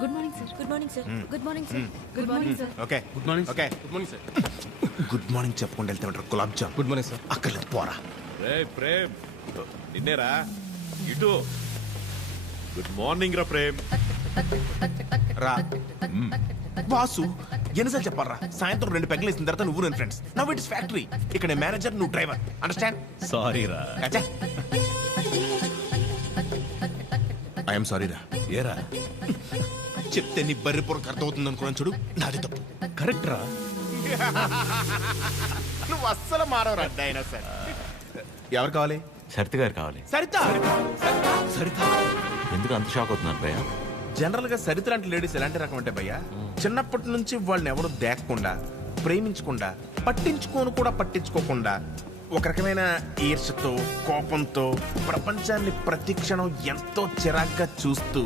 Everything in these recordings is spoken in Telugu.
Good morning sir. Good morning sir. Good morning sir. Good morning sir. Okay good morning okay good morning sir. Good morning చెప్పుకుంటూ వెళ్తే ఉంటారు gulab jam. Good morning sir. అక్కర్లేదు పోరా. రే ప్రేమ్ నిన్నేరా ఇటు. గుడ్ మార్నింగ్ రా ప్రేమ్. రా బాసు ఎన్నిసార్లు చెప్పాలరా? సాయంత్రం 2 పెగ్గలు వేసిన తర్వాత నువ్వు నేను ఫ్రెండ్స్. Now it's factory. ఇక్కడ మేనేజర్, నువ్వు డ్రైవర్. అండర్స్టాండ్? సారీ రా. ఐఎమ్ సారీ రా. ఏరా చెప్తే నీ బర్రిపురకు అర్థమవుతుంది అనుకున్నాను చూడు, నాది తప్పు. కరెక్ట్ రా. నువ్వు అస్సలు మారవరా అయినా సరే. ఎవరు కావాలి? సరిత గారు కావాలి. సరిత. సరిత ఎందుకు అంత షాక్ అవుతున్నారు భయ్య? జనరల్ గా సరిత లాంటి లేడీస్ ఎలాంటి రకం అంటే భయ్యా, చిన్నప్పటి నుంచి వాళ్ళని ఎవరు దేకకుండా, ప్రేమించకుండా, పట్టించుకోకుండా ఒక రకమైన ఈర్షతో, కోపంతో ప్రపంచాన్ని ప్రతిక్షణం ఎంతో చిరాగ్గా చూస్తూ,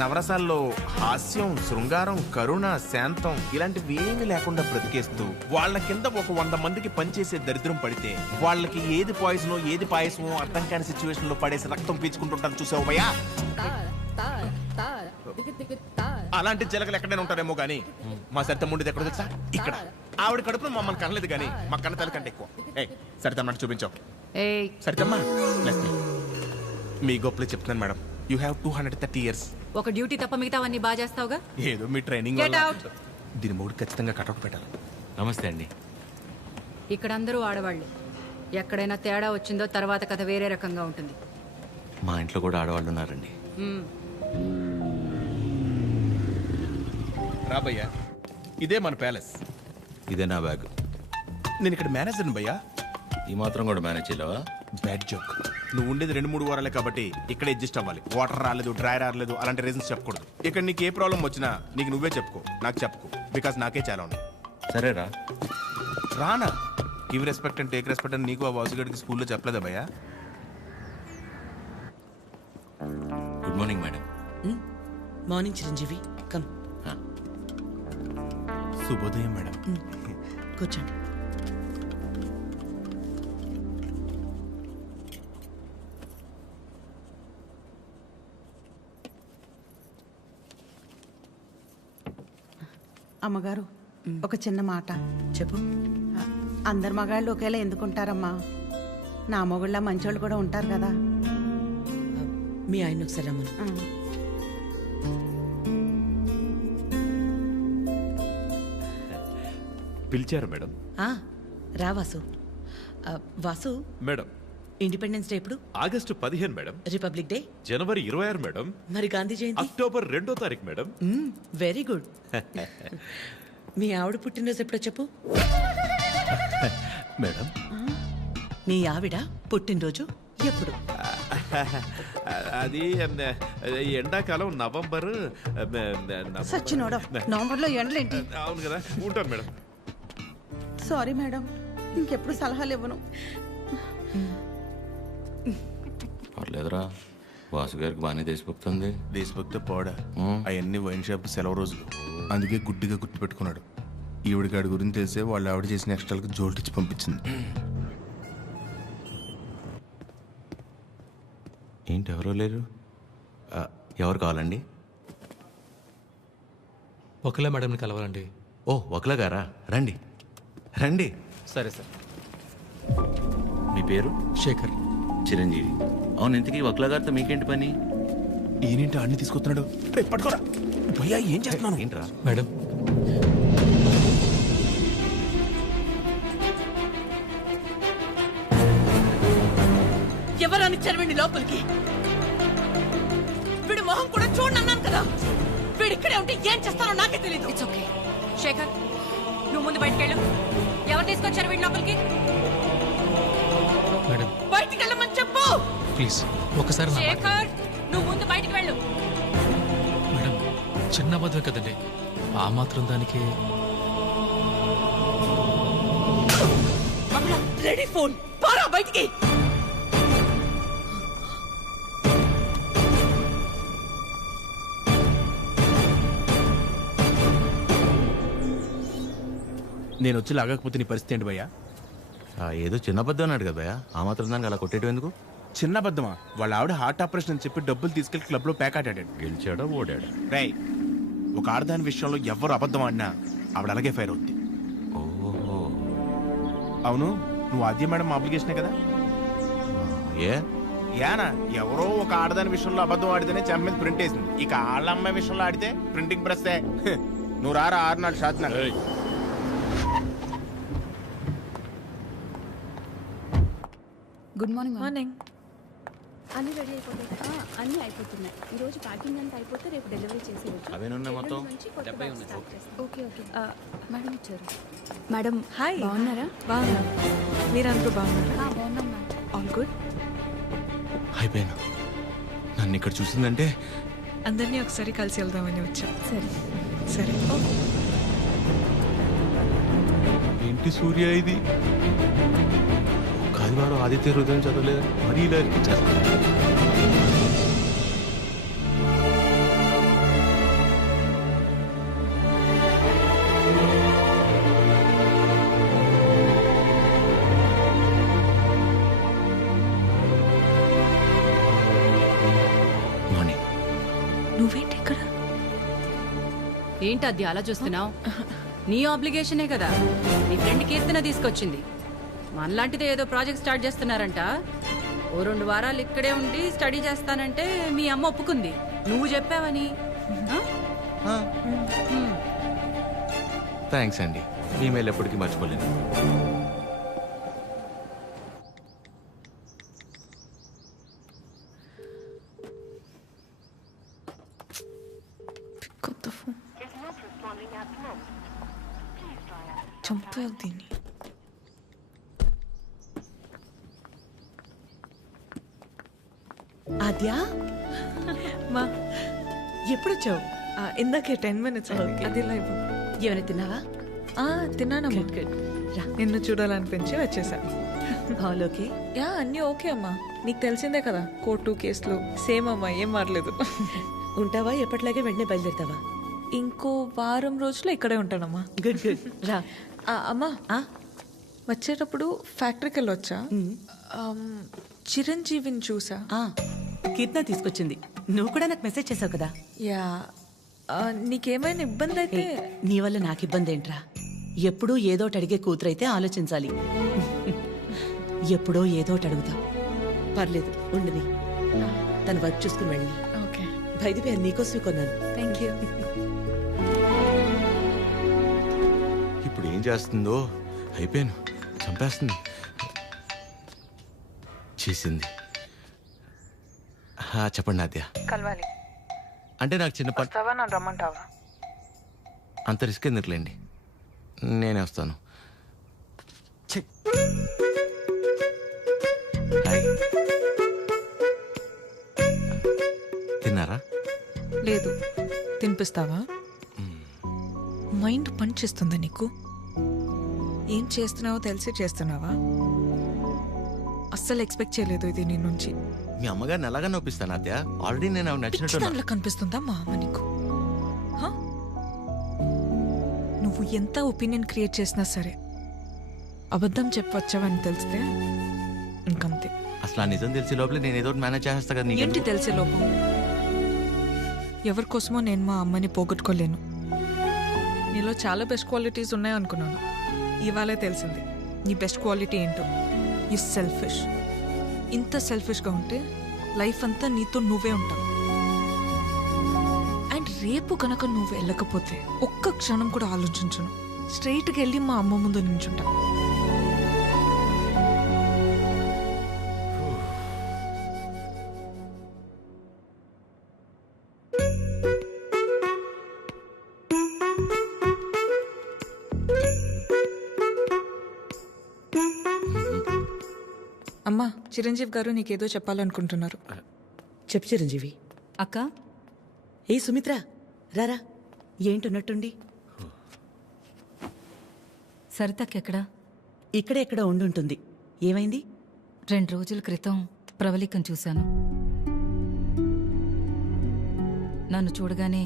నవరసాల్లో హాస్యం, శృంగారం, కరుణ, శాంతం ఇలాంటివి ఏమీ లేకుండా బ్రతికేస్తూ వాళ్ళ కింద ఒక 100 మందికి పనిచేసే దరిద్రం పడితే వాళ్ళకి ఏది పాయిజనో ఏది పాయసమో అర్థం కాని సిచ్యువేషన్ లో పడేసి రక్తం పీల్చుకుంటుంటారు. చూసావు భయ్యా? అలాంటి జలగలు ఎక్కడైనా ఉంటారేమో గానీ మా సరిత ముండిది ఎక్కడ తెలుసా? ఇక్కడ. ఆవిడ కడుపులో మమ్మల్ని కనలేదు కానీ మా కన్న తల్లి కంటే ఎక్కువ. సరితమ్మ చూపించావు. సరితమ్మా మీ గొప్పలు చెప్తున్నాను మేడం. You have 230 years. ఒక డ్యూటీ తప్ప మిగతావన్నీ బాగా చేస్తావుగా. ఏదో మీ ట్రైనింగ్ Get out. దీని మూడు ఖచ్చితంగా కటౌట్ పెట్టాలి. నమస్తే అండి. ఇక్కడ అందరూ ఆడవాళ్ళే. ఎక్కడైనా తేడా వచ్చిందో తర్వాత కథ వేరే రకంగా ఉంటుంది. మా ఇంట్లో కూడా ఆడవాళ్ళు ఉన్నారండి. రాబయ్యా, ఇదే మన ప్యాలెస్. ఇదే నా బ్యాగ్. నేను ఇక్కడ మేనేజర్ని భయ్యా. ఈ మాత్రం కూడా మేనేజ్ చేయలేవా? Bad joke. నువ్వు ఉండేది 2-3 వారాలే కాబట్టి ఇక్కడ అడ్జస్ట్ అవ్వాలి. వాటర్ రాలేదు, డ్రై రాలేదు అలాంటి రీజన్స్ చెప్పకూడదు. ఇక్కడ నీకు ఏ ప్రాబ్లం వచ్చినా నీకు నువ్వే చెప్పుకో, నాకు చెప్పుకో. బికాస్ నాకే చాలా ఉన్నాయి. సరేరా. రానా give respect and take respect అని నీకు ఆ వాసుగడికి స్కూల్లో చెప్పలేదా భయ్యా? Good morning madam. Morning Chiranjeevi. Come. శుభోదయం మేడం. కూర్చోండి. అమ్మగారు, ఒక చిన్న మాట చెప్పు. అందరు మగాళ్ళు ఒకేలా ఎందుకుంటారమ్మా? నా మొగుళ్ళ మంచోళ్ళు కూడా ఉంటారు కదా. మీ ఆయన ఒకసారి రమ్మను. పిలిచారు మేడం. రా Vasu. Vasu, madam independence day ఎప్పుడు? August 15 madam. రిపబ్లిక్ డే జనవరి 26 మేడం. మరి గాంధీ జయంతి? అక్టోబర్ 2వ తారీఖు మేడం. Very good. మీ ఆవిడ పుట్టినరోజు ఎప్పుడో చెప్పు. మేడం మీ ఆవిడ పుట్టినరోజు ఎప్పుడు? అది ఎండాకాలం నవంబర్. సచ్చినోడా, నవంబర్లో ఎండలేంటి? అవును కదా, ఉంటాను మేడం. సారీ మేడం, ఇంకెప్పుడు సలహాలు ఇవ్వను. పర్లేదురా, వాసు గారికి బాగానే దేశభక్తుంది. దేశభక్తి పోడా, అవన్నీ వైన్ షాప్ సెలవు రోజులు. అందుకే గుడ్డిగా గుర్తు పెట్టుకున్నాడు. ఈవిడికాడి గురించి తెలిసే వాళ్ళు ఆవిడ చేసిన ఎక్స్ట్రాలకు జోల్టిచ్చి పంపించింది. ఏంటి ఎవరో లేరు? ఎవరు కావాలండి? ఒకలా మేడంని కలవాలండి. ఓ ఒకలా గారా, రండి రండి. సరే సార్. మీ పేరు? శేఖర్. చిరంజీవి. అవును, ఇంతకీ ఒకలా గారితో మీకేంటి పని? ఈయనేంటి అన్ని తీసుకొస్తున్నాడు? పట్టుకోరా భయ్యా, ఏం చేస్తున్నాను? ఏంట్రా మేడం, ఎవరని చదివండి లోపలికి. వీడి మొహం కూడా చూడండి అన్నాను కదా. వీడు ఇక్కడే ఉంటే ఏం చేస్తానో నాకే తెలీదు. It's okay. శేఖర్, నువ్వు ముందు బయటకెళ్ళు. ఎవరు తీసుకొచ్చారు వీడి లోపలికి? మేడం బయటికి వెళ్ళమని చెప్పు. ప్లీజ్ ఒకసారి నా మాట. శేఖర్, నువ్వు ముందు బయటికి వెళ్ళు. మేడం, చిన్న బదులు కదండి, ఆ మాత్రం దానికి. రెడీ ఫోన్ పారా బయటికి. నేను వచ్చి లాగకపోతే నీ పరిస్థితి ఏంటి భయ్యా? ఏదో చిన్న బద్ద అన్నాడు కదా భయ్యా, ఆ మాత్రం దానికి అలా కొట్టేయడం ఎందుకు? చిన్న బద్దమా? వాళ్ళ ఆవిడ హార్ట్ ఆపరేషన్ అని చెప్పి డబ్బులు తీసుకెళ్లి క్లబ్ లో ప్యాక్ ఆడాడు. గెలిచాడా ఓడాడా? రై ఒక ఆడదాని విషయంలో ఎవరు అబద్ధం ఆడినా ఆవిడ అలాగే ఫైర్ అవుద్ది. ఓహో. అవును, నువ్వు ఆద్య మేడం అప్లికేషనే కదా? ఏ యానా ఎవరో ఒక ఆడదాని విషయంలో అబద్ధం ఆడితేనే చెంప మీద ప్రింట్ వేసింది. ఇక ఆళ్ళ అమ్మాయి విషయంలో ఆడితే ప్రింటింగ్ ప్రెస్. నువ్వు రారా 6 షాత్ నాకు. Good morning morning. అన్ని రెడీ అయిపోతాయి కదా? అన్నీ అయిపోతున్నాయి. ఈ రోజు ప్యాకింగ్ అంతా అయిపోతే రేపు డెలివరీ చేసేయచ్చు. అవేనున్నాయి మొత్తం? Okay okay. మేడం వచ్చారు. Madam hi. బాగున్నారా? బాగున్నా. మీరందరూ బాగున్నారా? బాగున్నాం మ్యామ్. All good. అయిపోయాను. నన్ను ఇక్కడ చూసిందంటే అందరినీ ఒకసారి కలిసి వెళ్దామని వచ్చా. సరే సరే. ఏంటి సూర్య ఇది? ఆదివారం ఆదిత్య హృదయం చదవలేదు మరీ ఇలా ఇరికించారు. మార్నింగ్. నువ్వేంటి ఇక్కడ? ఏంటి అది అలా చూస్తున్నావు? నీ ఆబ్లిగేషనే కదా. నీ ఫ్రెండ్ కీర్తన తీసుకొచ్చింది. మనలాంటిదే ఏదో ప్రాజెక్ట్ స్టార్ట్ చేస్తున్నారంట. ఓ 2 వారాలు ఇక్కడే ఉండి స్టడీ చేస్తానంటే మీ అమ్మ ఒప్పుకుంది. నువ్వు చెప్పావని. థ్యాంక్స్ అండి. ఈమెయిల్ ఎప్పటికీ మర్చిపోలేను. కొత్త ఫోన్. చంపేయాలి దీన్ని. ఆద్యా, మా ఎప్పుడొచ్చావు? ఇందాకే 10 minutes అయింది. Okay. అది లైవ్. ఏమైనా తిన్నావా? తిన్నానమ్మా. గుడ్. రా. నిన్ను చూడాలనిపించి వచ్చేసా. All okay? యా, అన్నీ ఓకే అమ్మా. నీకు తెలిసిందే కదా, కోర్టు కేసులు సేమ్ అమ్మా, ఏం మారలేదు. ఉంటావా? ఎప్పటిలాగే వెంటనే బయలుదేరుతావా? ఇంకో వారం రోజులు ఇక్కడే ఉంటానమ్మా. Good good. రా. అమ్మా, ఆ? వచ్చేటప్పుడు ఫ్యాక్టరీకి వెళ్ళొచ్చా? చిరంజీవిని చూసా. ఆ, కీర్తన తీసుకొచ్చింది. నువ్వు కూడా నాకు మెసేజ్ చేసావు కదా. యా. నీకేమైనా ఇబ్బంది అయితే? నీ వల్ల నాకు ఇబ్బంది ఏంట్రా? ఎప్పుడూ ఏదోటి అడిగే కూతురైతే ఆలోచించాలి. ఎప్పుడో ఏదోటి అడుగుతావు. పర్లేదు, ఉండని. తను వర్క్ చూసుకుని వెళ్ళి. ఓకే. బయటిపై నీకోసమే కొన్నాను. Thank you. ఇప్పుడు ఏం చేస్తుందో అయిపోయాను. చంపేస్తుంది. చేసింది. చెప్పండి ఆద్య. కలవాలి. అంటే నాకు చిన్న పని. వస్తావా? నన్ను రమ్మంటావా? అంత రిస్క్ ఎందుకులేండి, నేనే వస్తాను. హాయ్. తిన్నారా? లేదు. తినిపిస్తావా? మైండ్ పని చేస్తుందా నీకు? ఏం చేస్తున్నావో తెలిసి చేస్తున్నావా? అస్సలు ఎక్స్పెక్ట్ చేయలేదు ఇది నీ నుంచి. మీ అమ్మగారిని ఎలాగా నొప్పిస్తాను అత్య? ఆల్రెడీ నేను ఆవిడ నచ్చినట్టు. దానిలో కనిపిస్తుందా మా అమ్మ నీకు? హ? నువ్వు ఎంత ఒపీనియన్ క్రియేట్ చేసినా సరే అబద్ధం చెప్పవచ్చావని తెలిస్తే ఇంకంతే. అసలు ఆ నిజం తెలిసే లోపల నేను ఏదో మేనేజ్ చేస్తా కదా. ఏంటి నీకు తెలిసే లోపం? ఎవరి కోసమో నేను మా అమ్మని పోగొట్టుకోలేను. నీలో చాలా బెస్ట్ క్వాలిటీస్ ఉన్నాయనుకున్నాను. ఇవాళే తెలిసింది నీ బెస్ట్ క్వాలిటీ ఏంటో. You selfish. ఇంత సెల్ఫిష్గా ఉంటే లైఫ్ అంతా నీతో నువ్వే ఉంటావు. అండ్ రేపు కనుక నువ్వు వెళ్ళకపోతే ఒక్క క్షణం కూడా ఆలోచించను. స్ట్రైట్గా వెళ్ళి మా అమ్మ ముందు నించుంటా. అమ్మా, చిరంజీవి గారు నీకేదో చెప్పాలనుకుంటున్నారు. చెప్పు చిరంజీవి. అక్క, ఏ సుమిత్ర, రారా. ఏంటున్నట్టుండి? సరితక్కెక్కడా? ఇక్కడే ఎక్కడ ఉండుంటుంది. ఏమైంది? 2 రోజుల క్రితం ప్రవళికం చూశాను. నన్ను చూడగానే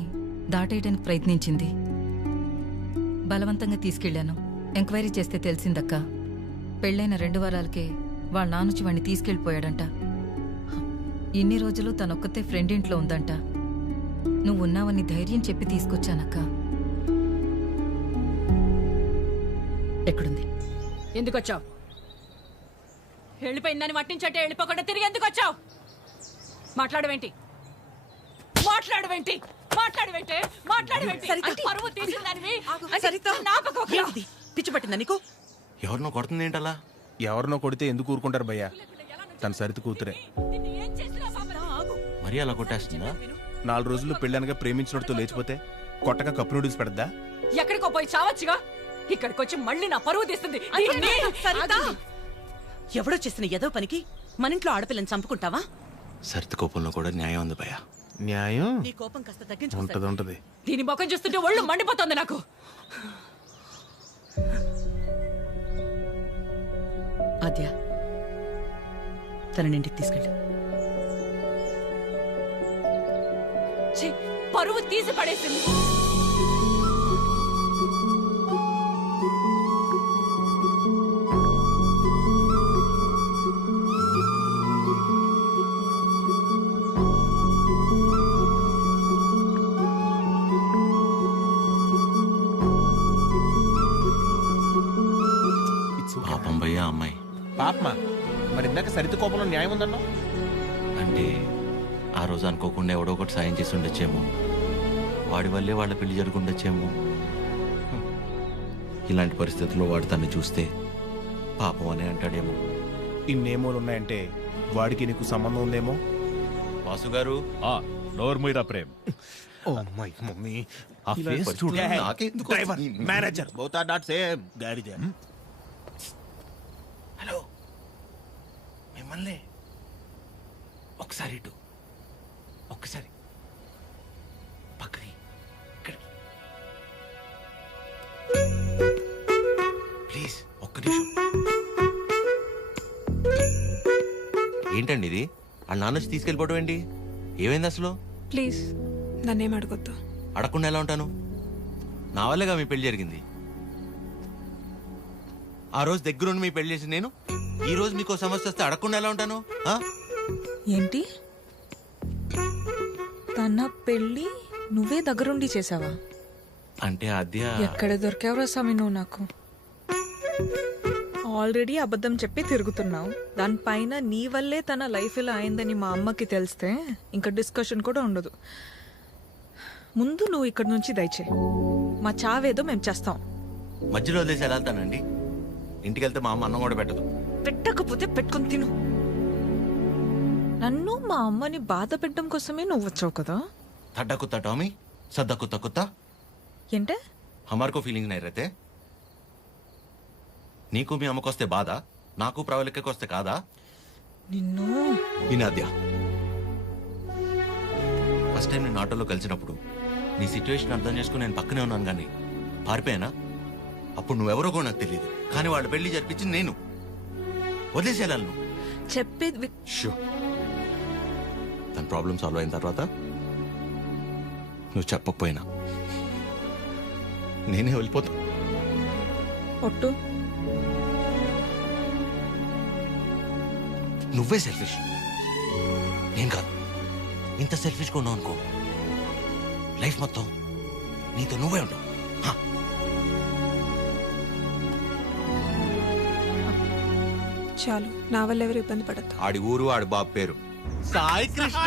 దాటేయడానికి ప్రయత్నించింది. బలవంతంగా తీసుకెళ్లాను. ఎంక్వైరీ చేస్తే తెలిసిందక్క, పెళ్ళైన 2 వారాలకే వాళ్ళ నానుచి వాడిని తీసుకెళ్ళిపోయాడంట. ఇన్ని రోజులు తనొక్కతే ఫ్రెండ్ ఇంట్లో ఉందంట. నువ్వున్నావని ధైర్యం చెప్పి తీసుకొచ్చానక్క. ఎక్కడుంది? ఎందుకు వచ్చావు? వెళ్ళిపోయిందని మట్టించట్టే వెళ్ళిపోకుండా తిరిగి ఎందుకు వచ్చావు? మాట్లాడవేంటి? మాట్లాడవేంటి? మాట్లాడవేంటి? మాట్లాడవేంటి? సరిత. పరువు తీసిందానివి. సరిత. నాపకు. ఏంటిది? పిచ్చి పట్టిందా నీకు? ఎవరినో కొడుతుంది ఏంటలా? ఎవరినో కొడితే ఎందుకు ఊరుకుంటారు భయ్యా? తన సరిత కూతురే. నిన్ను ఏం చేసినా పాపం. మరీ అలా కొట్టేస్తుందా? 4 రోజుల్లో పెళ్ళనగా ప్రేమించినట్టు లేచిపోతే కొట్టక కప్పు నూడిల్స్ పెడద్దా? ఎక్కడికో పోయి చావచ్చుగా. ఇక్కడికి వచ్చి మళ్ళీ నా పరువు తీస్తుంది. సరిత. ఎవడో చేసిన ఏదో పనికి మన ఇంట్లో ఆడపిల్లని చంపుకుంటావా? సరిత కోపంలో కూడా న్యాయం ఉంది భయ్యా. న్యాయం నీ కోపం కాస్త తగ్గించుకో. ఉంటది ఉంటది. దీని ముఖం చూస్తుంటే ఒళ్ళు మండిపోతుంది నాకు. ఆద్య, తనని ఇంటికి తీసుకెళ్ళు. ఛీ, పరువు తీసి పడేసింది. పాపం భయ్యా అమ్మాయి. పాపమా? మరి ఇందాక సరిత కోపంలో న్యాయం ఉందన్నా? అంటే ఆ రోజు అనుకోకుండా ఎవడో ఒకటి సాయం చేసి ఉండొచ్చేమో, వాడి వల్లే వాళ్ళ పెళ్లి జరుగుండొచ్చేమో. ఇలాంటి పరిస్థితుల్లో వాడు తను చూస్తే పాపం అని అంటాడేమో. ఇన్నేమోలు ఉన్నాయంటే వాడికి నీకు సంబంధం ఉందేమో. వాసు గారు, నోర్మీరా ప్రేమ్. Oh my mummy. ఆ ఫేస్ చూడు. నాకెందుకు driver, manager. Both are not same. గాడిద. హలో, మిమ్మల్ని ఒకసారి ఇటు, ఒక్కసారి పక్కకి, ఇక్కడికి ప్లీజ్, ఒక్క నిమిషం. ఏంటండి ఇది? వాళ్ళ నాన్న వచ్చి తీసుకెళ్ళిపోవడం ఏంటి? ఏమైంది అసలు? ప్లీజ్ నన్నేం అడగొద్దు. అడగకుండా ఎలా ఉంటాను? నా వల్లేగా మీ పెళ్లి జరిగింది. ఆ రోజు దగ్గరుండి మీ పెళ్లి చేసి నేను ఈ రోజు మీకు సమస్య వస్తే అడగకుండా ఎలా ఉంటాను? ఆ? ఏంటి? తన పెళ్ళి నువ్వే దగ్గరుండి చేసావా? అంటే అద్య ఎక్కడ దొరికావురా స్వామి నువ్వు నాకు? ఆల్రెడీ అబద్ధం చెప్పి తిరుగుతున్నావు. దానిపైన నీ వల్లే తన లైఫ్ ఇలా అయిందని మా అమ్మకి తెలిస్తే ఇంకా డిస్కషన్ కూడా ఉండదు. ముందు నువ్వు ఇక్కడి నుంచి దయచే. మా చావేదో మేము చేస్తాం. మధ్యలో వదిలేసి ఎలా వెళ్తానండి? ఇంటికి వెళ్తే మా అమ్మ అన్నం కూడా పెట్టదు. పెట్టకపోతే పెట్టుకుని తిను. నన్ను మా అమ్మని బాధ పెట్టడం కోసమే నువ్వు వచ్చావు కదా? తడ్డా కుత్తా టామీ, సద్దా కుత్తా కుత్తా. ఏంటే? హమార్కో ఫీలింగ్ నై రతే. నీకు మీ అమ్మకొస్తే బాధ, నాకు ప్రవళికకొస్తే కాదా? నిన్ను వినాద్య, ఫస్ట్ టైం నేను ఆటోలో కలిసినప్పుడు నీ సిచ్యువేషన్ అర్థం చేసుకుని నేను పక్కనే ఉన్నాను, కానీ పారిపోయానా? అప్పుడు నువ్వెవరో కూడా నాకు తెలియదు, కానీ వాళ్ళు పెళ్లి జరిపించింది నేను. వదిలేసేయాలి నువ్వు. చెప్పేది షో. తన ప్రాబ్లం సాల్వ్ అయిన తర్వాత నువ్వు చెప్పకపోయినా నేనే వెళ్ళిపోతా. ఒట్టు. నువ్వే సెల్ఫిష్, నేను కాదు. ఇంత సెల్ఫిష్గా ఉన్నావు అనుకో, లైఫ్ మొత్తం నీతో నువ్వే ఉండవు. చాలు, నా వల్ల ఎవరు ఇబ్బంది పడద్దు. ఆడి ఊరు, ఆడి బాబు పేరు సాయి కృష్ణ.